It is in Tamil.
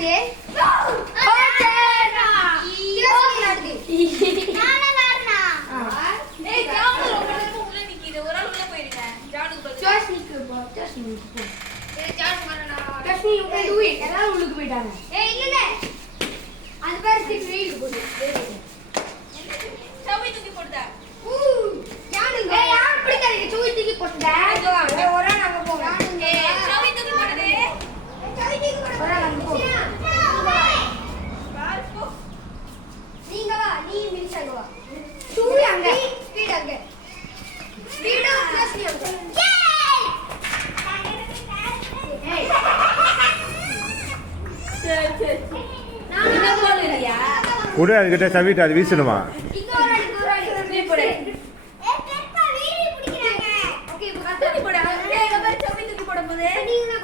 நடக்குது உள்ளுக்கு போயிட்டாங்க அது பேர் தூக்கி போடுதா தூக்கி போட்டுட்டா ஒரு நாங்க போறோம் நீங்க வா நீ மினிஷாங்க வா தூக்கி அங்க ஸ்பீட் அங்க ஸ்பீடா பிளஸ் நீ அங்க ஏய் சரி நான் என்ன போறேன்யா கூட அதுகிட்ட சவிட்டு அது வீசணுமா இங்க ஒரு அடி நீ போடு ஏ பெப்பா வீடி பிடிக்கறாங்க ஓகே இப்போ கத்தி போடு ஏய் இங்க பாரு சவி தூக்கி போட போதே நீங்க